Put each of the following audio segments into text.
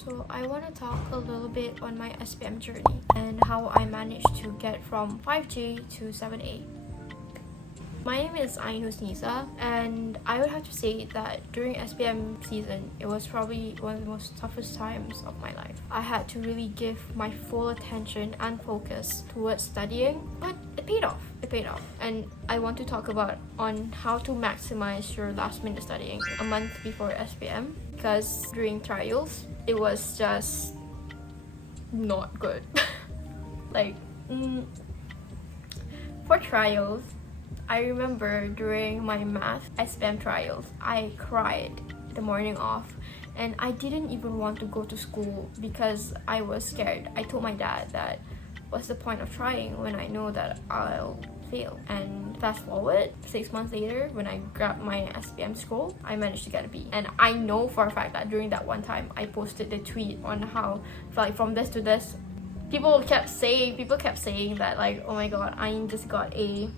So I want to talk a little bit on my SPM journey and how I managed to get from 5J to 7A. My name is Ainus Nisa, and I would have to say that during SPM season, it was probably one of the most toughest times of my life. I had to really give my full attention and focus towards studying, but it paid off. And I want to talk about on how to maximize your last minute studying a month before SPM, because during trials, it was just not good. For trials, I remember during my math SPM trials, I cried the morning off, and I didn't even want to go to school because I was scared. I told my dad that what's the point of trying when I know that I'll fail. And fast forward 6 months later, when I grabbed my SPM scroll, I managed to get a B. And I know for a fact that during that one time, I posted the tweet on how like from this to this, people kept saying that like, oh my god, I just got a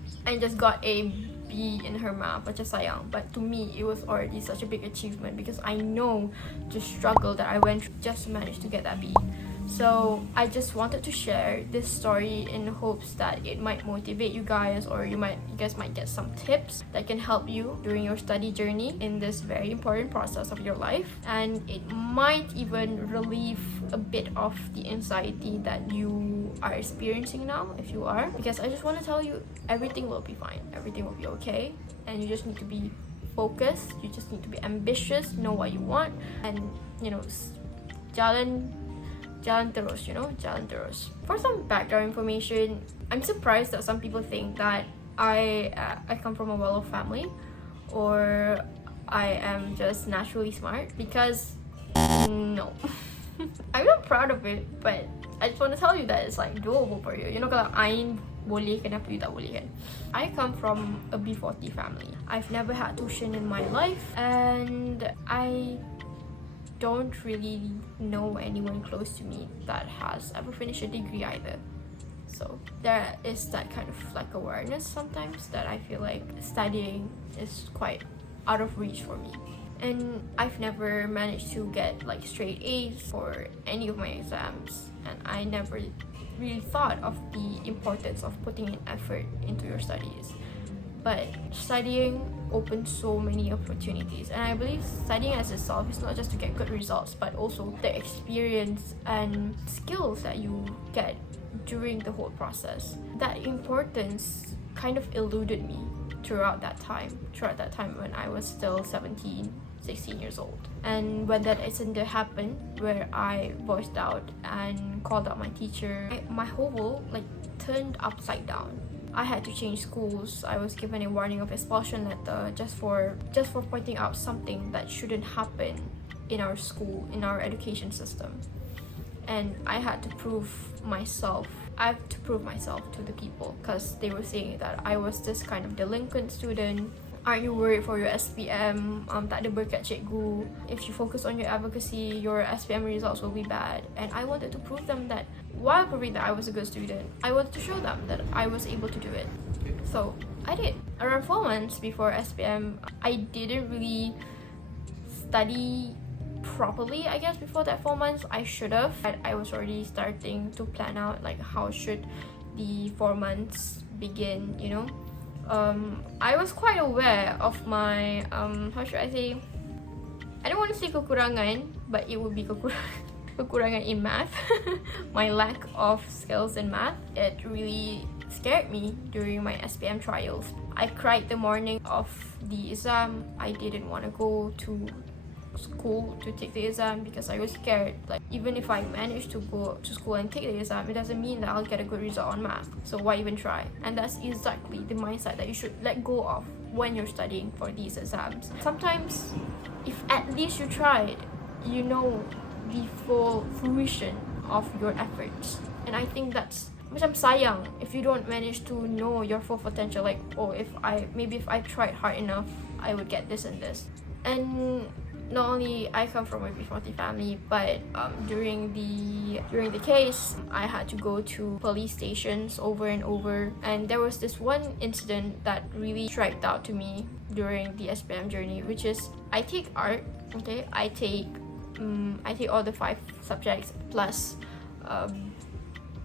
B in her math, which is sayang. But to me, it was already such a big achievement because I know the struggle that I went through just to manage to get that B. So I just wanted to share this story in hopes that it might motivate you guys, or you guys might get some tips that can help you during your study journey in this very important process of your life, and it might even relieve a bit of the anxiety that you are experiencing now, if you are, because I just want to tell you everything will be fine, everything will be okay, and you just need to be focused, you just need to be ambitious, know what you want, and jalan terus. For some background information, I'm surprised that some people think that I come from a well-off family, or I am just naturally smart, because no. I'm not proud of it, but I just want to tell you that it's like doable for you. Kalau Ain boleh, kenapa you tak boleh kan? I come from a B40 family. I've never had tuition in my life, and I don't really know anyone close to me that has ever finished a degree either. So there is that kind of like awareness sometimes that I feel like studying is quite out of reach for me. And I've never managed to get like straight A's for any of my exams, and I never really thought of the importance of putting in effort into your studies. But studying opens so many opportunities, and I believe studying as itself is not just to get good results, but also the experience and skills that you get during the whole process. That importance kind of eluded me throughout that time when I was still 16 years old. And when that incident happened, where I voiced out and called out my teacher, my whole world like turned upside down. I had to change schools. I was given a warning of expulsion letter just for pointing out something that shouldn't happen in our school, in our education system. And I had to prove myself. I have to prove myself to the people, because they were saying that I was this kind of delinquent student. Aren't you worried for your SPM? Tak ada berkat cikgu. If you focus on your advocacy, your SPM results will be bad. And I wanted to prove them that, while proving that I was a good student, I wanted to show them that I was able to do it. So I did. Around 4 months before SPM, I didn't really study properly, I guess. Before that 4 months, I should have. I was already starting to plan out like how should the 4 months begin, I was quite aware of my how should I say, I don't want to say kekurangan, but it would be kekurangan in math. My lack of skills in math, it really scared me during my SPM trials. I cried the morning of the exam. I didn't want to go to school to take the exam because I was scared. Like, even if I manage to go to school and take the exam, it doesn't mean that I'll get a good result on math. So why even try? And that's exactly the mindset that you should let go of when you're studying for these exams. Sometimes, if at least you tried, you know the full fruition of your efforts. And I think that's macam sayang if you don't manage to know your full potential. Like, oh, if I tried hard enough, I would get this and this. And not only I come from a B40 family, but during the case, I had to go to police stations over and over. And there was this one incident that really struck out to me during the SPM journey, which is I take art, okay? I take I take all the 5 subjects plus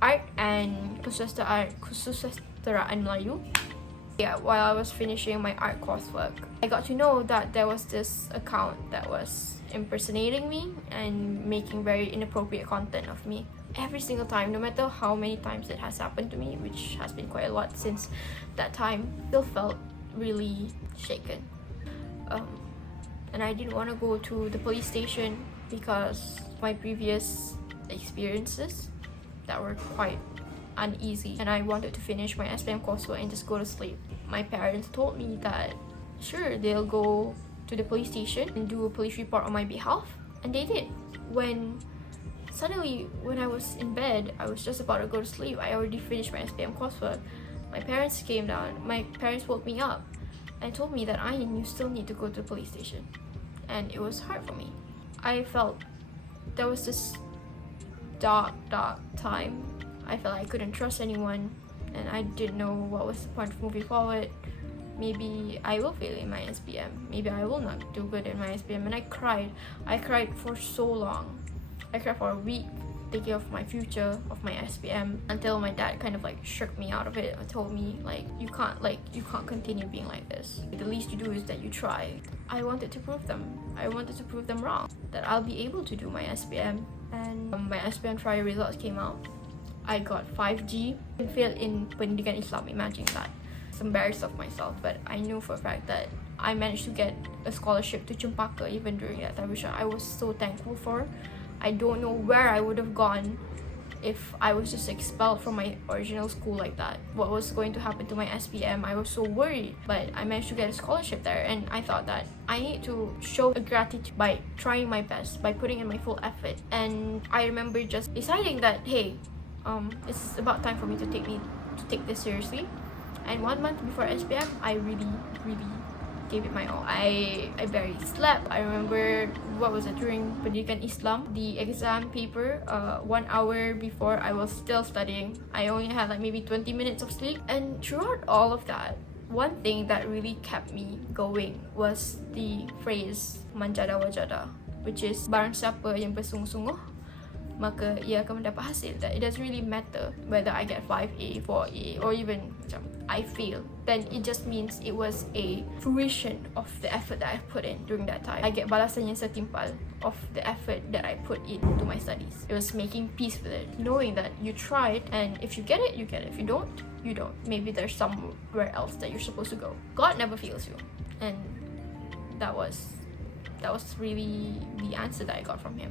art and Kesusasteraan Melayu. Yeah, while I was finishing my art coursework, I got to know that there was this account that was impersonating me and making very inappropriate content of me. Every single time, no matter how many times it has happened to me, which has been quite a lot since that time, still felt really shaken. And I didn't want to go to the police station because my previous experiences that were quite uneasy, and I wanted to finish my SPM coursework and just go to sleep. My parents told me that sure, they'll go to the police station and do a police report on my behalf, and they did. Suddenly, when I was in bed, I was just about to go to sleep. I already finished my SPM coursework. My parents came down. My parents woke me up and told me that you still need to go to the police station, and it was hard for me. I felt there was this dark time. I felt I couldn't trust anyone, and I didn't know what was the point of moving forward. Maybe I will fail in my SPM. Maybe I will not do good in my SPM. And I cried. I cried for so long. I cried for a week, thinking of my future, of my SPM, until my dad kind of like shook me out of it and told me you can't continue being like this. The least you do is that you try. I wanted to prove them. I wanted to prove them wrong, that I'll be able to do my SPM. And my SPM trial results came out. I got 5G and failed in Pendidikan Islam. Imagine that. It's embarrassed of myself, but I knew for a fact that I managed to get a scholarship to Cempaka even during that time, which I was so thankful for. I don't know where I would have gone if I was just expelled from my original school like that. What was going to happen to my SPM? I was so worried, but I managed to get a scholarship there, and I thought that I need to show a gratitude by trying my best, by putting in my full effort. And I remember just deciding that, hey, it's about time for me to take this seriously. And 1 month before SPM, I really gave it my all. I barely slept. I remember, during Pendidikan Islam, the exam paper, 1 hour before, I was still studying. I only had maybe 20 minutes of sleep. And throughout all of that, one thing that really kept me going was the phrase manjada wajada, which is barang siapa yang bersungguh-sungguh, maka ia akan mendapat hasil. That it doesn't really matter whether I get 5A, 4A, or even I fail. Then it just means it was a fruition of the effort that I put in during that time. I get balasan yang setimpal of the effort that I put into my studies. It was making peace with it, knowing that you tried, and if you get it, you get it. If you don't, you don't. Maybe there's somewhere else that you're supposed to go. God never fails you, and that was really the answer that I got from him.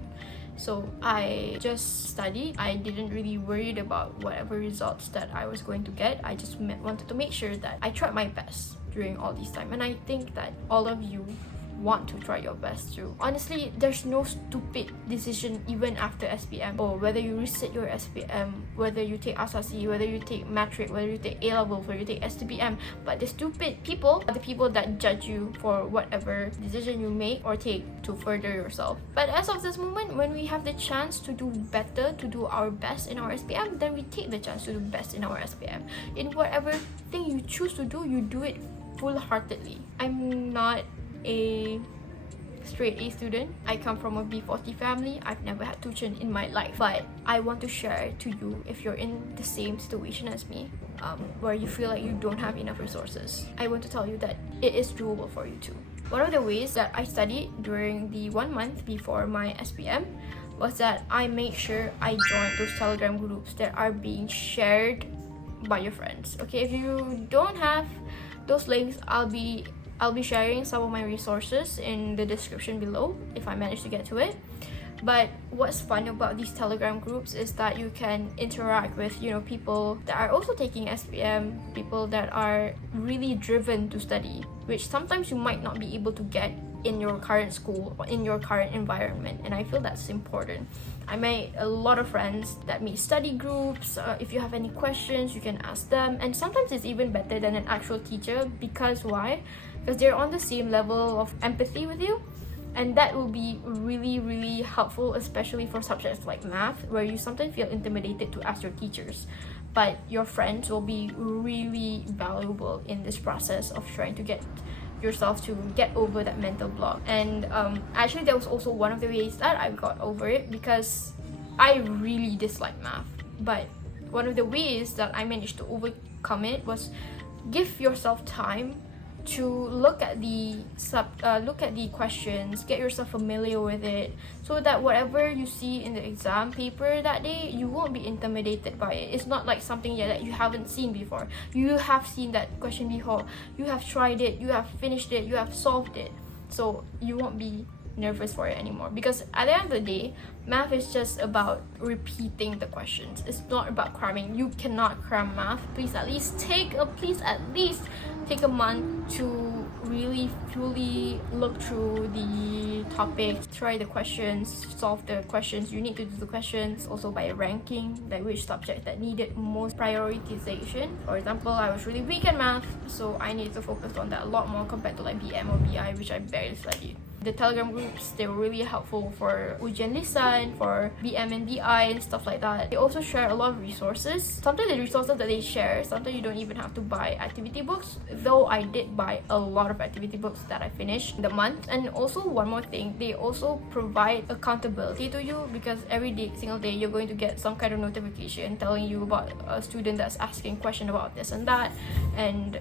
So I just studied. I didn't really worried about whatever results that I was going to get. I just wanted to make sure that I tried my best during all this time. And I think that all of you want to try your best too. Honestly, there's no stupid decision even after SPM, or whether you reset your SPM, whether you take Asasi, whether you take Matric, whether you take A-Level, whether you take STPM. But the stupid people are the people that judge you for whatever decision you make or take to further yourself. But as of this moment, when we have the chance to do better, to do our best in our SPM, then we take the chance to do best in our SPM. In whatever thing you choose to do, you do it full-heartedly. I'm not a straight A student. I come from a B40 family. I've never had tuition in my life, but I want to share to you, if you're in the same situation as me, where you feel like you don't have enough resources, I want to tell you that it is doable for you too. One of the ways that I studied during the 1 month before my SPM was that I made sure I joined those Telegram groups that are being shared by your friends. Okay, if you don't have those links, I'll be sharing some of my resources in the description below if I manage to get to it. But what's fun about these Telegram groups is that you can interact with, people that are also taking SPM, people that are really driven to study, which sometimes you might not be able to get in your current school or in your current environment. And I feel that's important. I made a lot of friends that meet study groups. If you have any questions, you can ask them. And sometimes it's even better than an actual teacher. Because why? Because they're on the same level of empathy with you. And that will be really, really helpful, especially for subjects like math, where you sometimes feel intimidated to ask your teachers. But your friends will be really valuable in this process of trying to get yourself to get over that mental block. And actually that was also one of the ways that I got over it, because I really dislike math. But one of the ways that I managed to overcome it was give yourself time to look at the questions, get yourself familiar with it, so that whatever you see in the exam paper that day, you won't be intimidated by it. It's not like something that you haven't seen before. You have seen that question before, you have tried it, you have finished it, you have solved it, so you won't be nervous for it anymore. Because at the end of the day, math is just about repeating the questions. It's not about cramming. You cannot cram math. Please at least take a month to really fully look through the topics, try the questions, solve the questions. You need to do the questions also by ranking, like which subject that needed most prioritization. For example, I was really weak at math, so I need to focus on that a lot more compared to like BM or BI, which I barely studied. The Telegram groups, they were really helpful for ujian lisan, for BM and BI and stuff like that. They also share a lot of resources. Sometimes the resources that they share, sometimes you don't even have to buy activity books, though I did buy a lot of activity books that I finished in the month. And also one more thing, they also provide accountability to you, because every single day you're going to get some kind of notification telling you about a student that's asking question about this and that, and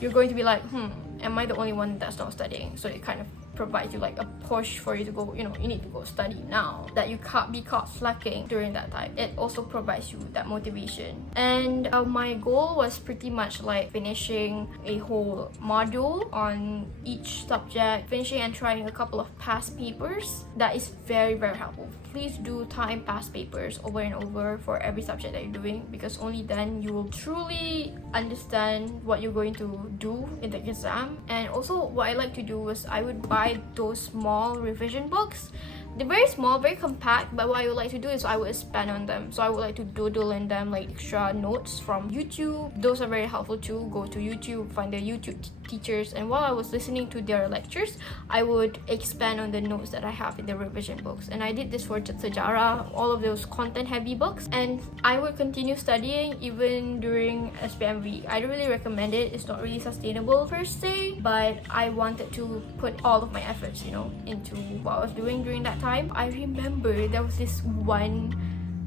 you're going to be like, am I the only one that's not studying? So it kind of provides you like a push for you to go, you need to go study now, that you can't be caught slacking during that time. It also provides you that motivation. And my goal was pretty much like finishing a whole module on each subject, finishing and trying a couple of past papers. That is very, very helpful. Please do time past papers over and over for every subject that you're doing, because only then you will truly understand what you're going to do in the exam. And also what I like to do is I would buy those small revision books. They're very small, very compact, but what I would like to do is I would expand on them. So I would like to doodle in them like extra notes from YouTube. Those are very helpful too. Go to YouTube, find the YouTube teachers, and while I was listening to their lectures, I would expand on the notes that I have in the revision books. And I did this for Sejarah, all of those content heavy books, and I would continue studying even during SPM week. I don't really recommend it. It's not really sustainable per se, but I wanted to put all of my efforts, into what I was doing during that time. I remember there was this one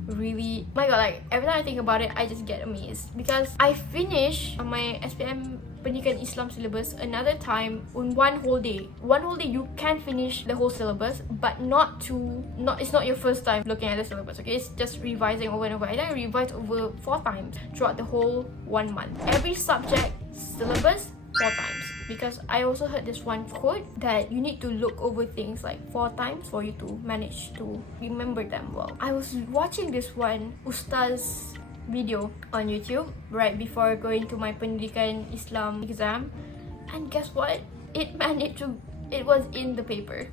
really, my god, like every time I think about it, I just get amazed, because I finished my SPM Pendidikan Islam syllabus another time on one whole day. One whole day you can finish the whole syllabus, but it's not your first time looking at the syllabus, okay? It's just revising over and over. And I revised over 4 times throughout the whole 1 month. Every subject syllabus 4 times, because I also heard this one quote that you need to look over things like 4 times for you to manage to remember them well. I was watching this one Ustaz video on YouTube right before going to my Pendidikan Islam exam, and guess what? It was in the paper,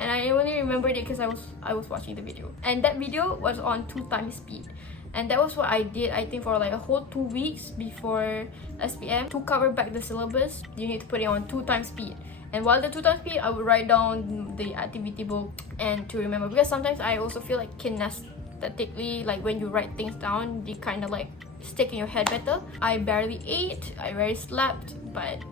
and I only remembered it because I was watching the video, and that video was on 2 times speed. And that was what I did, I think, for like a whole 2 weeks before SPM. To cover back the syllabus, you need to put it on 2 times speed. And while the 2 times speed, I would write down the activity book and to remember, because sometimes I also feel like kinesthetically, like when you write things down, they kind of like stick in your head better. I barely ate, I barely slept, but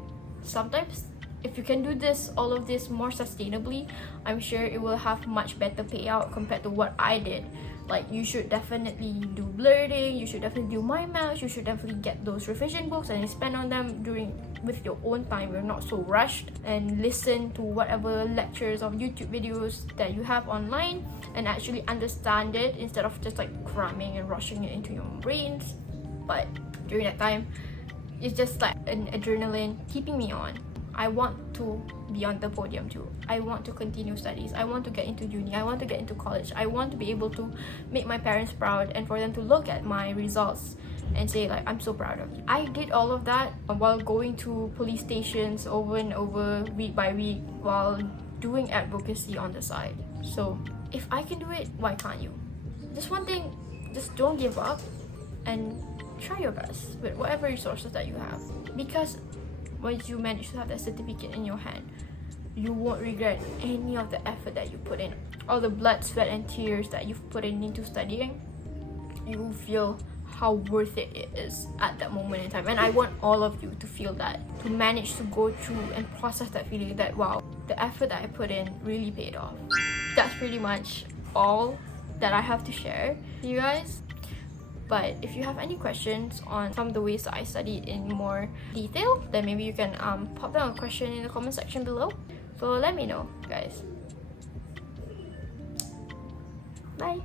sometimes if you can do all of this more sustainably, I'm sure it will have much better payout compared to what I did. Like, you should definitely do blurting, you should definitely do mind maps, you should definitely get those revision books and spend on them with your own time. You're not so rushed, and listen to whatever lectures or YouTube videos that you have online and actually understand it instead of just like cramming and rushing it into your brains. But during that time, it's just like an adrenaline keeping me on. I want to be on the podium too. I want to continue studies. I want to get into uni. I want to get into college. I want to be able to make my parents proud and for them to look at my results and say like, I'm so proud of you. I did all of that while going to police stations over and over, week by week, while doing advocacy on the side. So if I can do it, why can't you? Just one thing, just don't give up and try your best with whatever resources that you have, because once you manage to have that certificate in your hand, you won't regret any of the effort that you put in. All the blood, sweat and tears that you've put into studying, you will feel how worth it is at that moment in time. And I want all of you to feel that, to manage to go through and process that feeling that wow, the effort that I put in really paid off. That's pretty much all that I have to share to you guys. But if you have any questions on some of the ways that I studied in more detail, then maybe you can pop down a question in the comment section below. So let me know, guys. Bye.